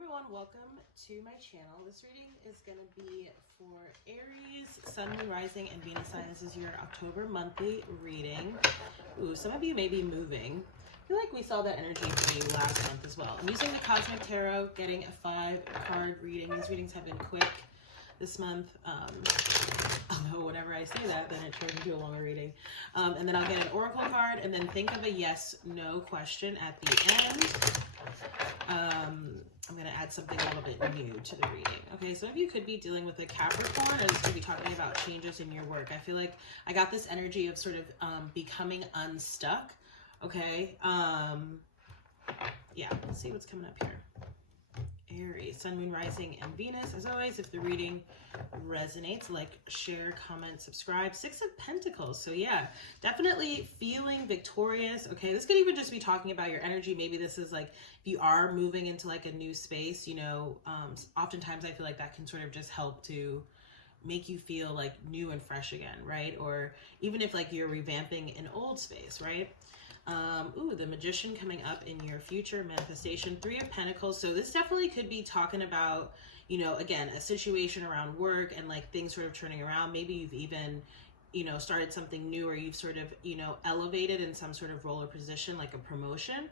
everyone, welcome to my channel. This reading is going to be for Aries, Sun, Moon, Rising, and Venus sign. This is your October monthly reading. Ooh, some of you may be moving. I feel like we saw that energy for you last month as well. I'm using the Cosmic Tarot, getting a 5-card reading. These readings have been quick this month. Although whenever I say that, then it turns into a longer reading. And then I'll get an oracle card, and then think of a yes/no question at the end. I'm going to add something a little bit new to the reading. Okay, some of you could be dealing with a Capricorn, or this could be talking about changes in your work. I feel like I got this energy of sort of becoming unstuck. Okay, yeah, let's see what's coming up here. Aries, Sun, Moon, Rising, and Venus. As always, if the reading resonates, like, share, comment, subscribe. 6 of Pentacles. So yeah, definitely feeling victorious. Okay, this could even just be talking about your energy. Maybe this is like, if you are moving into like a new space, you know, oftentimes I feel like that can sort of just help to make you feel like new and fresh again, right? Or even if like you're revamping an old space, right? Ooh, the Magician coming up in your future manifestation. 3 of Pentacles. So this definitely could be talking about, you know, again, a situation around work and like things sort of turning around. Maybe you've even, you know, started something new, or you've sort of, you know, elevated in some sort of role or position, like a promotion.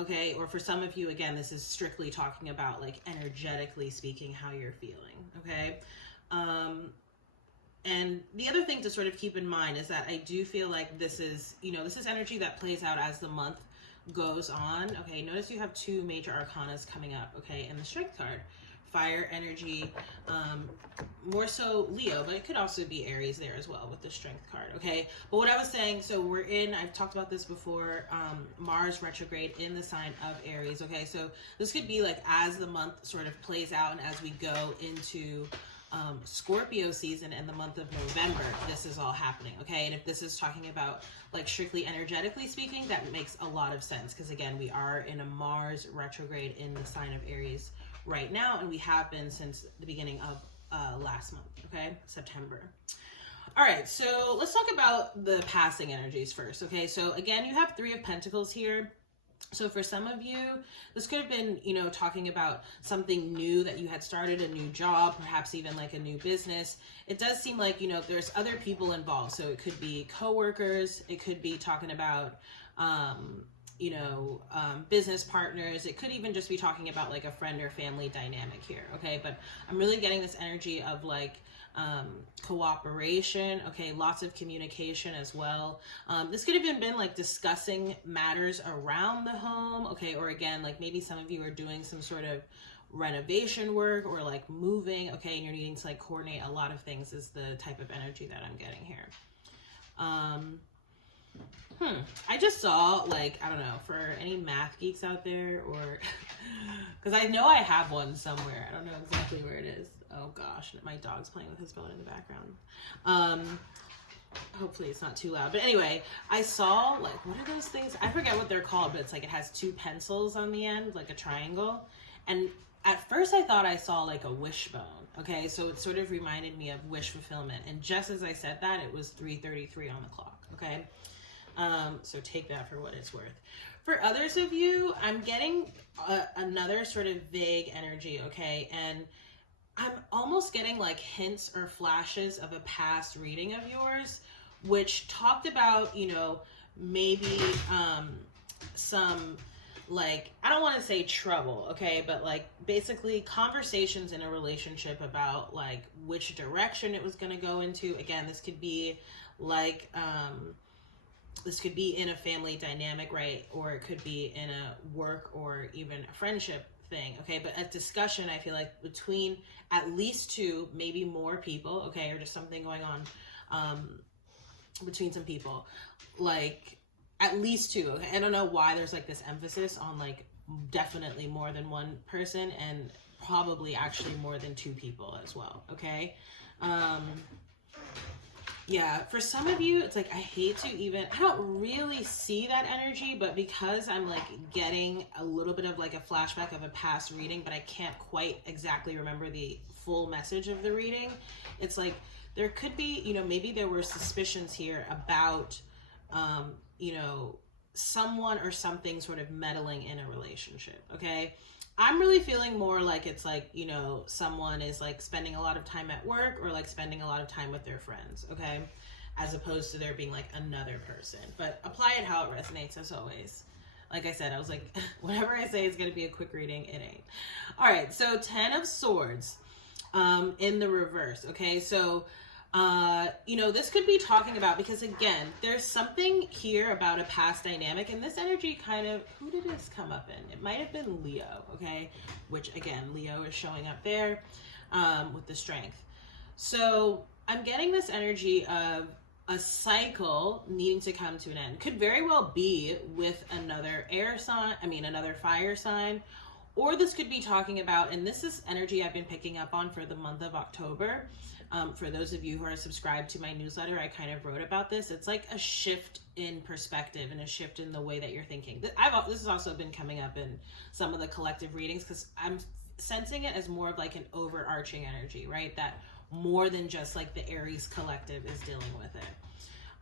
Okay. Or for some of you, again, this is strictly talking about like energetically speaking, how you're feeling. Okay. And the other thing to sort of keep in mind is that I do feel like this is, you know, this is energy that plays out as the month goes on. Okay, notice you have 2 major arcanas coming up, okay, and the Strength card. Fire energy, more so Leo, but it could also be Aries there as well with the Strength card, okay? But what I was saying, so we're in, I've talked about this before, Mars retrograde in the sign of Aries, okay? So this could be like as the month sort of plays out and as we go into Scorpio season in the month of November, this is all happening, okay? And if this is talking about like strictly energetically speaking, that makes a lot of sense, because again, we are in a Mars retrograde in the sign of Aries right now, and we have been since the beginning of last month, okay, September. All right, so let's talk about the passing energies first, okay? So again, you have 3 of Pentacles here. So for some of you, this could have been, you know, talking about something new that you had started, a new job, perhaps even like a new business. It does seem like, you know, there's other people involved. So it could be coworkers. It could be talking about, you know, business partners. It could even just be talking about like a friend or family dynamic here. Okay. But I'm really getting this energy of like, cooperation, okay, lots of communication as well. This could have even been like discussing matters around the home, okay, or again, like maybe some of you are doing some sort of renovation work or like moving, okay, and you're needing to like coordinate a lot of things is the type of energy that I'm getting here. I just saw, like, I don't know, for any math geeks out there, or because I know I have one somewhere. I don't know exactly where it is. Oh gosh, my dog's playing with his bone in the background. Hopefully it's not too loud. But anyway, I saw, like, what are those things? I forget what they're called, but it's like it has 2 pencils on the end, like a triangle. And at first I thought I saw like a wishbone. Okay, so it sort of reminded me of wish fulfillment. And just as I said that, it was 3:33 on the clock. Okay. So take that for what it's worth. For others of you, I'm getting another sort of vague energy, okay? And I'm almost getting like hints or flashes of a past reading of yours, which talked about, you know, maybe some, like, I don't want to say trouble, okay? But like basically conversations in a relationship about like which direction it was going to go into. Again, this could be like, this could be in a family dynamic, right? Or it could be in a work or even a friendship thing, okay? But a discussion, I feel like, between at least 2, maybe more people, okay? Or just something going on between some people. Like, at least 2. Okay? I don't know why there's like this emphasis on like definitely more than one person, and probably actually more than 2 people as well, okay? Yeah, for some of you, it's like, I hate to even, I don't really see that energy, but because I'm like getting a little bit of like a flashback of a past reading, but I can't quite exactly remember the full message of the reading. It's like, there could be, you know, maybe there were suspicions here about, you know, someone or something sort of meddling in a relationship, okay? I'm really feeling more like it's like, you know, someone is like spending a lot of time at work or like spending a lot of time with their friends, okay? As opposed to there being like another person. But apply it how it resonates, as always. Like I said, I was like, whatever I say is going to be a quick reading, it ain't. All right, so 10 of Swords in the reverse, okay? So, you know, this could be talking about, because again, there's something here about a past dynamic, and this energy kind of, who did this come up in? It might have been Leo, okay? Which, again, Leo is showing up there with the Strength. So, I'm getting this energy of a cycle needing to come to an end. Could very well be with another air sign, another fire sign, or this could be talking about, and this is energy I've been picking up on for the month of October. For those of you who are subscribed to my newsletter, I kind of wrote about this. It's like a shift in perspective and a shift in the way that you're thinking. This has also been coming up in some of the collective readings, because I'm sensing it as more of like an overarching energy, right? That more than just like the Aries collective is dealing with it.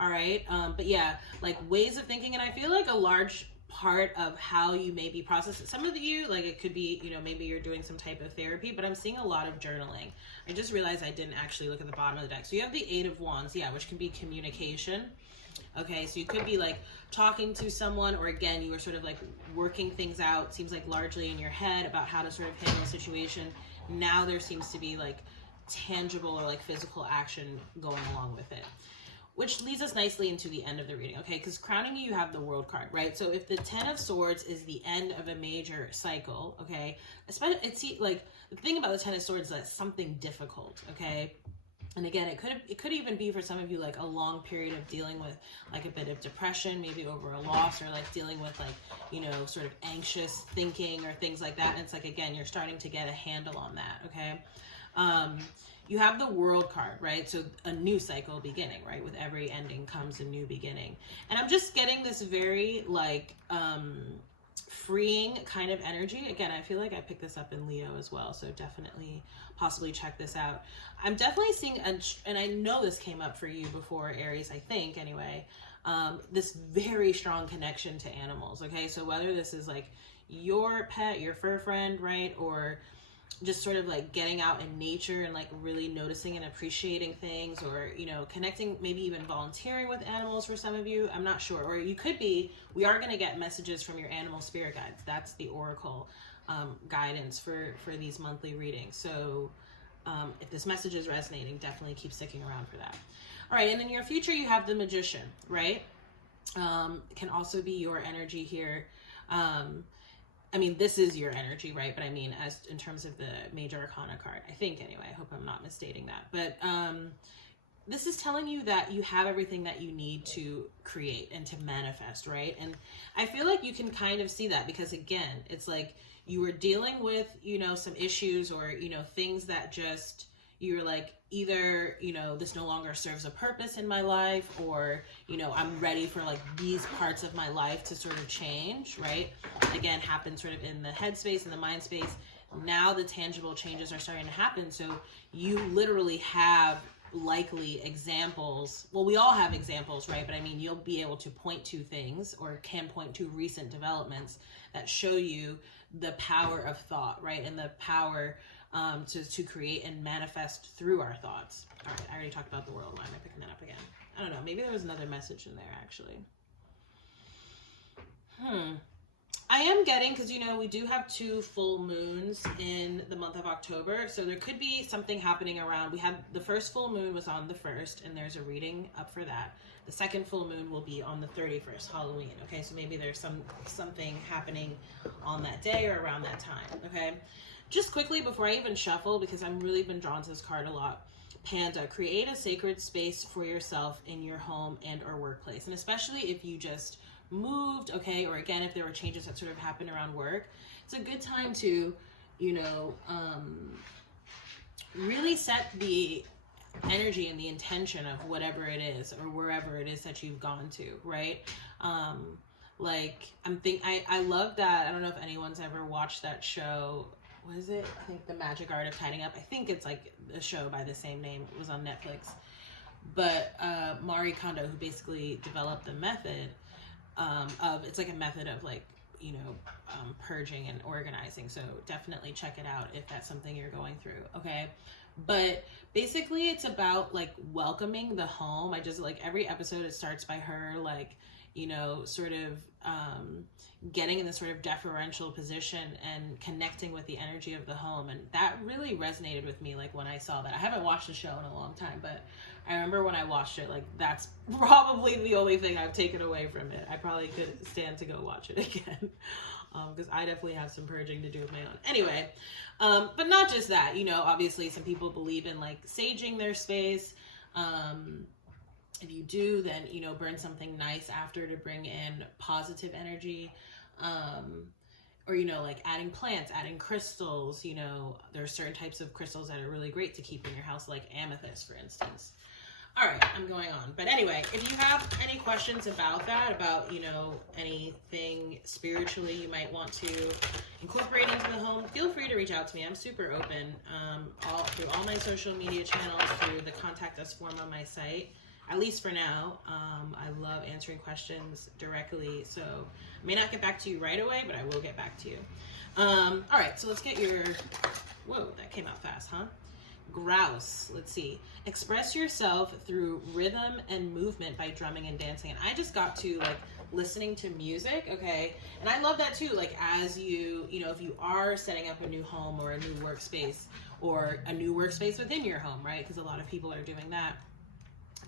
All right. But yeah, like ways of thinking. And I feel like a large part of how you may be processing, some of you, like it could be, you know, maybe you're doing some type of therapy, but I'm seeing a lot of journaling. I just realized I didn't actually look at the bottom of the deck. So you have the 8 of Wands, yeah, which can be communication. Okay, so you could be like talking to someone, or again, you were sort of like working things out, seems like largely in your head about how to sort of handle a situation. Now there seems to be like tangible or like physical action going along with it, which leads us nicely into the end of the reading, okay? Because crowning you have the World card, right? So if the 10 of Swords is the end of a major cycle, okay, especially it's like the thing about the 10 of Swords is that it's something difficult, okay? And again, it could even be for some of you like a long period of dealing with like a bit of depression, maybe over a loss, or like dealing with like, you know, sort of anxious thinking or things like that. And it's like, again, you're starting to get a handle on that, okay? You have the World card, right? So a new cycle beginning, right? With every ending comes a new beginning. And I'm just getting this very like freeing kind of energy. Again, I feel like I picked this up in Leo as well. So definitely possibly check this out. I'm definitely seeing, and I know this came up for you before, Aries, I think anyway, this very strong connection to animals, okay? So whether this is like your pet, your fur friend, right? Or just sort of like getting out in nature and like really noticing and appreciating things, or, you know, connecting, maybe even volunteering with animals for some of you. I'm not sure. Or you could be, we are going to get messages from your animal spirit guides. That's the oracle guidance for these monthly readings. So if this message is resonating, definitely keep sticking around for that. All right. And in your future, you have the Magician, right? Can also be your energy here. I mean, this is your energy, right? But I mean, as in terms of the Major Arcana card, I think anyway, I hope I'm not misstating that. But this is telling you that you have everything that you need to create and to manifest, right? And I feel like you can kind of see that, because again, it's like you were dealing with, you know, some issues, or, you know, things that just, you're like, either, you know, this no longer serves a purpose in my life, or, you know, I'm ready for like these parts of my life to sort of change, right? Again, happen sort of in the head space and the mind space. Now the tangible changes are starting to happen. So you literally have likely examples. Well, we all have examples, right? But I mean, you'll be able to point to things, or can point to recent developments that show you the power of thought, right? And the power to create and manifest through our thoughts. All right, I already talked about the World. Why am I picking that up again? I don't know. Maybe there was another message in there, actually. I am getting, because, you know, we do have 2 full moons in the month of October. So there could be something happening around. We had the first full moon was on the 1st, and there's a reading up for that. The second full moon will be on the 31st, Halloween. Okay, so maybe there's something happening on that day or around that time. Okay. Just quickly before I even shuffle, because I've really been drawn to this card a lot. Panda, create a sacred space for yourself in your home and or workplace. And especially if you just moved, okay, or again, if there were changes that sort of happened around work, it's a good time to, you know, really set the energy and the intention of whatever it is, or wherever it is that you've gone to, right? Like, I love that. I don't know if anyone's ever watched that show. What is it? I think The Magic Art of Tidying Up. I think it's like a show by the same name. It was on Netflix. But Marie Kondo, who basically developed the method, it's like a method of like, you know, purging and organizing. So definitely check it out if that's something you're going through. Okay. But basically it's about like welcoming the home. I just like every episode, it starts by her, like, you know, sort of, getting in this sort of deferential position and connecting with the energy of the home. And that really resonated with me. Like when I saw that, I haven't watched the show in a long time, but I remember when I watched it, like that's probably the only thing I've taken away from it. I probably could stand to go watch it again. Because I definitely have some purging to do with my own. Anyway, but not just that, you know, obviously some people believe in like saging their space. If you do, then, you know, burn something nice after to bring in positive energy. Or, you know, like adding plants, adding crystals, you know, there are certain types of crystals that are really great to keep in your house, like amethyst, for instance. All right, I'm going on. But anyway, if you have any questions about that, about, you know, anything spiritually you might want to incorporate into the home, feel free to reach out to me. I'm super open, through all my social media channels, through the contact us form on my site. At least for now. I love answering questions directly. So I may not get back to you right away, but I will get back to you. All right, so let's get your, whoa, that came out fast, huh? Grouse, let's see. Express yourself through rhythm and movement by drumming and dancing. And I just got to like listening to music, okay? And I love that too, like as you know, if you are setting up a new home or a new workspace or a new workspace within your home, right? Because a lot of people are doing that.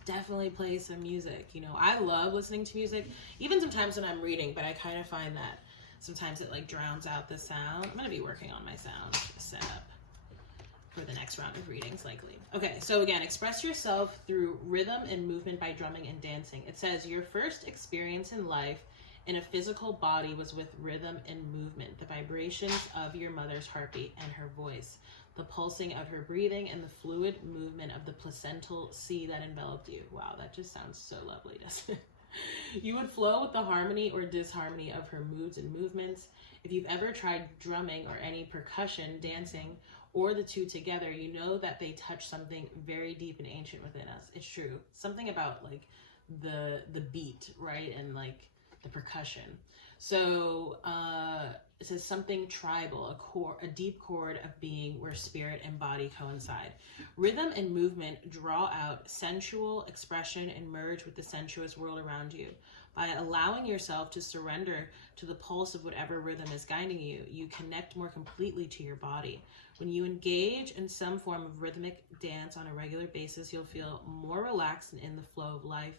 Definitely play some music. You know, I love listening to music, even sometimes when I'm reading, but I kind of find that sometimes it like drowns out the sound. I'm going to be working on my sound setup for the next round of readings, likely. Okay, so again, express yourself through rhythm and movement by drumming and dancing. It says, your first experience in life in a physical body was with rhythm and movement, the vibrations of your mother's heartbeat and her voice, the pulsing of her breathing, and the fluid movement of the placental sea that enveloped you. Wow, that just sounds so lovely, doesn't it? You would flow with the harmony or disharmony of her moods and movements. If you've ever tried drumming or any percussion, dancing, or the two together, you know that they touch something very deep and ancient within us. It's true. Something about like the beat, right? And like the percussion. So it says something tribal, a deep chord of being where spirit and body coincide. Rhythm and movement draw out sensual expression and merge with the sensuous world around you. By allowing yourself to surrender to the pulse of whatever rhythm is guiding you, you connect more completely to your body. When you engage in some form of rhythmic dance on a regular basis, you'll feel more relaxed and in the flow of life.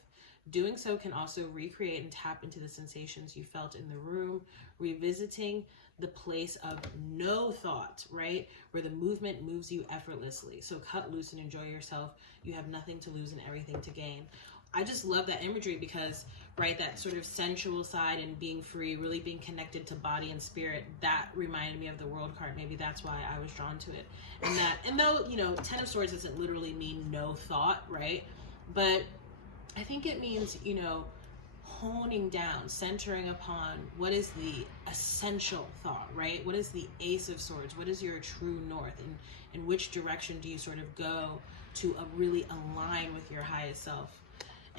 Doing so can also recreate and tap into the sensations you felt in the room, revisiting the place of no thought, right? Where the movement moves you effortlessly. So cut loose and enjoy yourself. You have nothing to lose and everything to gain. I just love that imagery because, right, that sort of sensual side and being free, really being connected to body and spirit, that reminded me of the World card. Maybe that's why I was drawn to it. And though, you know, Ten of Swords doesn't literally mean no thought, right? But I think it means, you know, honing down, centering upon what is the essential thought, right? What is the Ace of Swords? What is your true north? And in which direction do you sort of go to really align with your highest self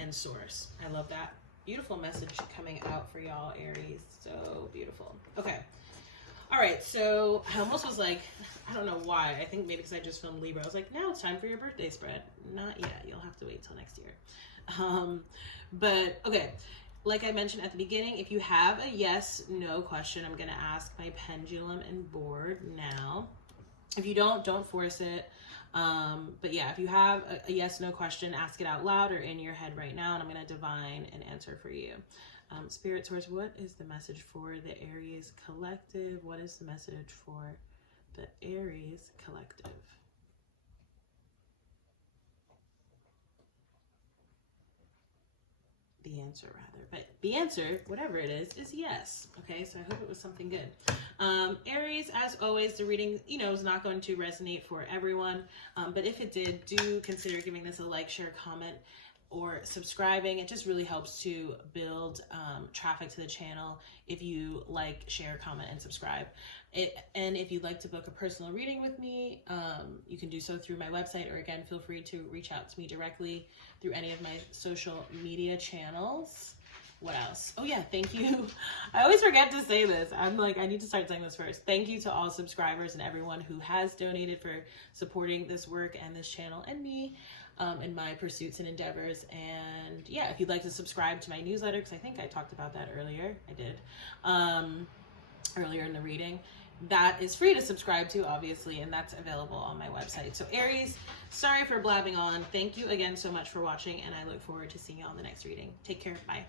and source? I love that. Beautiful message coming out for y'all, Aries. So beautiful. Okay. All right. So I almost was like, I don't know why. I think maybe because I just filmed Libra. I was like, now it's time for your birthday spread. Not yet. You'll have to wait till next year. But okay, like I mentioned at the beginning, if you have a yes, no question, I'm going to ask my pendulum and board now. If you don't force it. But yeah, if you have a yes, no question, ask it out loud or in your head right now, and I'm going to divine an answer for you. Spirit Source, what is the message for the Aries collective? What is the message for the Aries collective? The answer rather, but the answer, whatever it is yes. Okay, so I hope it was something good. Aries, as always, the reading, you know, is not going to resonate for everyone, but if it did, do consider giving this a like, share, comment, or subscribing. It just really helps to build traffic to the channel if you like, share, comment, and subscribe. And if you'd like to book a personal reading with me, you can do so through my website, or again, feel free to reach out to me directly through any of my social media channels. What else? Oh yeah, thank you. I always forget to say this. I'm like, I need to start saying this first. Thank you to all subscribers and everyone who has donated for supporting this work and this channel and me in my pursuits and endeavors. And yeah, if you'd like to subscribe to my newsletter, because I think I talked about that earlier. I did. Earlier in the reading. That is free to subscribe to, obviously, and that's available on my website. So Aries, sorry for blabbing on. Thank you again so much for watching, and I look forward to seeing you on the next reading. Take care. Bye.